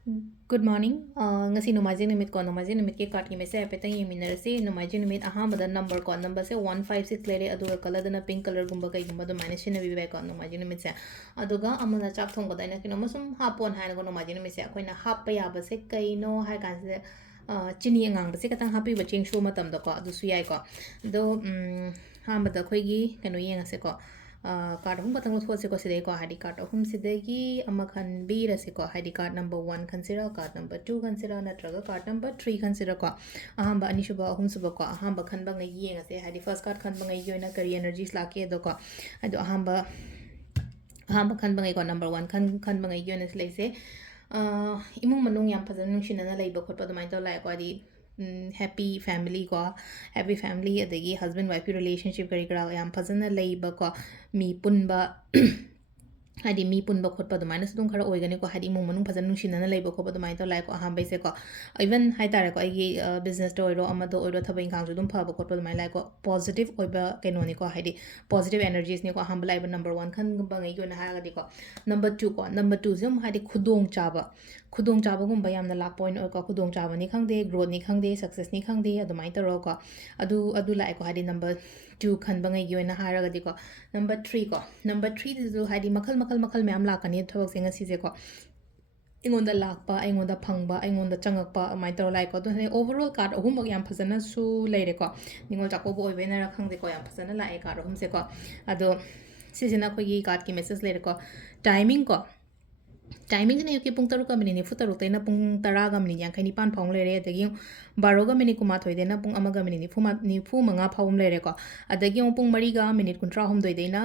Good morning. Ngasi nomaji nimit ko nomaji nimit ke card ki me se apetang yeminarasi nomaji nimit ahambada number ko number se 156 lere aduga color dana pink color gumba kai gumba do minus chine bibe ko nomaji nimit se aduga amana chak thong bada ina kino masum hapon haina ko nomaji nimit se akoina happa ya ba se kai no hai kan se chini ngang ba se katang happy ba ching show matam da ko adu su yai ko do hambada khoi gi kano yenga se ko card hum patang those ko sidai ko hadi card hum sidai gi amakhan b rase ko hadi card number 1 consider card number 2 consider natraga card number 3 consider ko ahamba ani shuba hum suba ko ahamba khan ba ngai yenga se hadi first card khan ba ngai yoina kari energies lake do ko ado ahamba khan ba ngai ko number 1 khan ba ngai yoina se imung manung yam phajana nungshina na leiba khotpa dumai to lai ko adi happy family ko happy family adagi husband wife relationship kari kara yam phajana leiba ko mi punba hadi mi punba khotpa dumai na sudung khara oigani ko hadi imung manung phajana nungshina na leiba khotpa dumai to lai ko ahamba se ko even hai tare ko agi business to oiro amado oiro thabai khang ju dum phaba khotpa dumai lai ko positive oiba kenoni ko hadi positive energies ni ko ahamba lai ba number 1 khan ba ngai yona haraga di ko number 2 sem hadi khudong chaba gumba yamna lak point or ko khudong chaba ni khangde growth ni khangde success ni khangde adumai taro ko adu lai ko hadi number 2 khan bangai yoina haraga di ko number 3 disu hadi makal ma'am lakani thawak senga sise ko ingonda lakpa ingonda phangba ingonda changakpa amai taro lai ko do overall card ahum bak yam phajana su leire ko ningol chakko bo oibena ra khangde ko yam phajana lai card ahum se ko ado sisina ko gi card ki message leire ko timing ne yuki pung taru ka mini fu taru tena pung tara ga mini yang khani pan phong lere adagi baro ga mini kuma thoi dena pung ama ga mini ni fu manga phawum lere ko adagi pung mari ga minute kuntra hum doi dena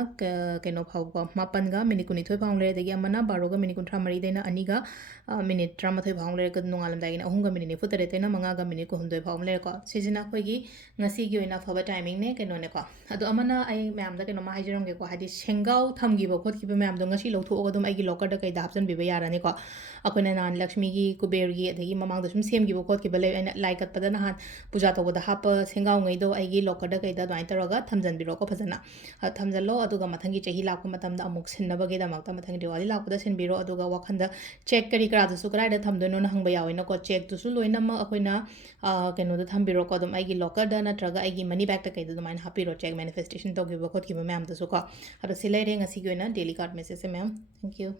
keno phaw ko mapan ga minute kuni thoi phawum lere adagi amana baro ga minute kuntra mari dena ani ga minute trama thoi phawum lere ka nungalam dagi na ahum ga mini fu tare tena manga ga minute ko hum doi phawum lere ko sijina khoi gi ngasi gi oina phaba timing ne keno ne ko ado amana ai ma'am da keno ma haijiram ge ko hadi sengau thamgi ba khot ki ba ma'am do ngasi lotho ga dum ai gi locker da kai da hapsan bi ba yarani ko akoina nan lakshmi gi kuber gi adagi mamang da sum sem gi bo khot ki ba le lai kat pada na han puja to da hap sengau ngai do ai gi locker da kai da dwai taraga thamjan biro ko phajana thamjalo aduga mathangi chahi lakpa matam da amuk sin na ba ge da makta mathangi diwali lakpa da sin biro aduga wakhan da check kari kra da su krai da thamdo no na hangba yawina ko check tu su loina ma akoina keno da thambiro ko dum ai gi locker da na traga ai gi money bag ta kai da main hapiro check manifestation to gi ba khot ki ba ma'am da su ko ado silai re ngasi gi na daily card message se ma'am thank you